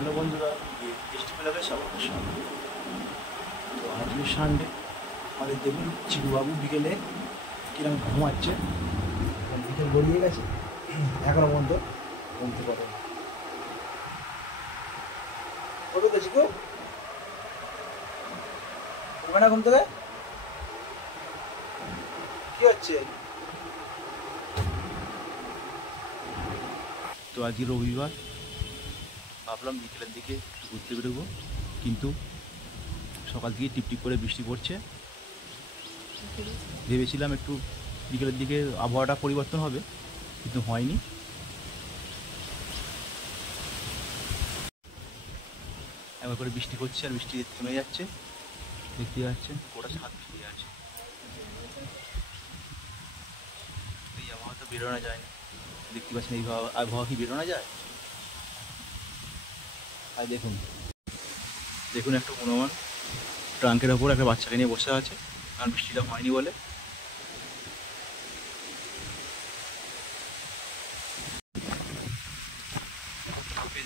Hello বন্ধুরা, tasty পেলাকে সবাইকে স্বাগত। তো আজকে সানডে, আমাদের দেখুন চিকুবাবু বিকেলে কিরকম ঘুমাচ্ছে। বিকেল গড়িয়ে গেছে, এখনো পর্যন্ত ঘুমতে পারে না। কত তো চিকু ঘুমে না, ঘুম থেকে কি হচ্ছে? তো আজকে রবিবার, ভাবলাম বিকেলের দিকে ঘুরতে বেরোবো, কিন্তু সকাল থেকে টিপটিপ করে বৃষ্টি পড়ছে। ভেবেছিলাম একটু বিকেলের দিকে আবহাওয়াটা পরিবর্তন হবে, কিন্তু হয়নি। একবার করে বৃষ্টি পড়ছে আর বৃষ্টি থেমে যাচ্ছে, দেখতে যাচ্ছে গোটা ছাদ ভিজে আছে। এই আবহাওয়া তো বেরোনো যায় না, দেখতে পাচ্ছেন এই আবহাওয়া কি বেরোনো যায়? আর দেখুন দেখুন একটা হনুমান ট্রাঙ্কের ওপর একটা বাচ্চাকে নিয়ে বসে আছে, কারণ বৃষ্টিটা হয়নি বলে।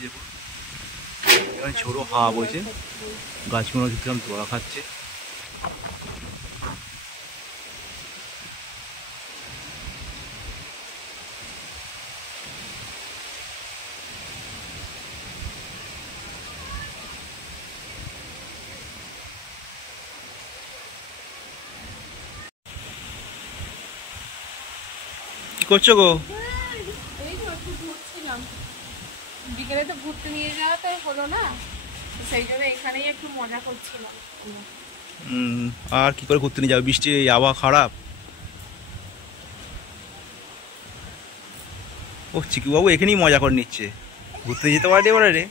দেখুন এখানে ছোটো হাওয়া বইছে, গাছগুলো কিরকম দোয়া খাচ্ছে। কি করছো গো? এই তো একটু ঘুরছিলাম, বিকেলে তো ঘুরতে নিয়ে যাওয়া তো হলো না, সেই জন্য এখানেই একটু মজা করছিলাম। আর কি করে ঘুরতে নিয়ে যাবে, বৃষ্টি এই আবহাওয়া খারাপ। ও চিকুবাবু এখানেই মজা করে নিচ্ছে, ঘুরতে যেতে পারে এবারে রে,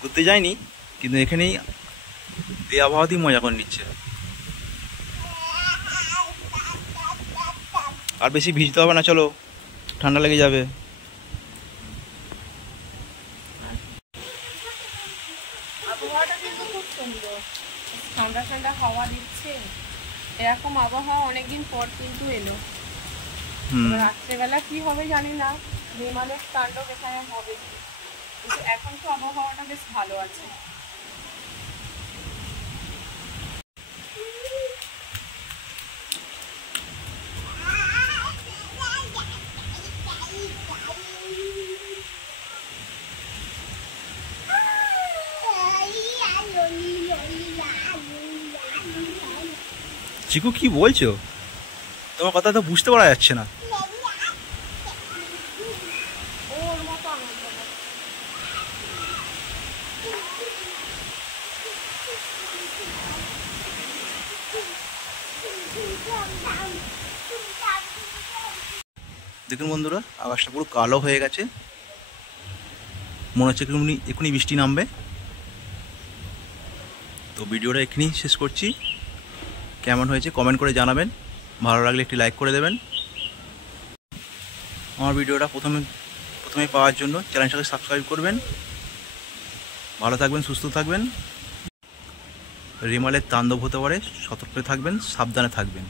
ঘুরতে যায়নি কিন্তু এখানেই এই আবহাওয়াতেই মজা করে নিচ্ছে। আর বেশি ভিজতে হবে না, চলো ঠান্ডা লেগে যাবে। আবহাওয়াটা কিন্তু খুব সুন্দর, ঠান্ডা ঠান্ডা হাওয়া দিচ্ছে। এরকম আবহাওয়া অনেকদিন পর কিন্তু এলো। রাত্রেবেলা কি হবে জানি না, বিমানের তাণ্ডব এখানে হবে, কিন্তু এখন তো আবহাওয়াটা বেশ ভালো আছে। চিকু কি বলছো? তোমার কথা তো বুঝতে পারা যাচ্ছে না। ওর মতো আনন্দ না। দেখুন বন্ধুরা, আকাশটা পুরো কালো হয়ে গেছে, মনে হচ্ছে এখনই বৃষ্টি নামবে। তো ভিডিওটা এখানেই শেষ করছি। কেমন হয়েছে কমেন্ট করে জানাবেন, ভালো লাগলে একটি লাইক করে দেবেন। আমার ভিডিওটা প্রথমে পাওয়ার জন্য চ্যানেলটাকে সাবস্ক্রাইব করবেন। ভালো থাকবেন, সুস্থ থাকবেন। রেমালের তাণ্ডব হতে পারে, সতর্ক থাকবেন, সাবধানে থাকবেন।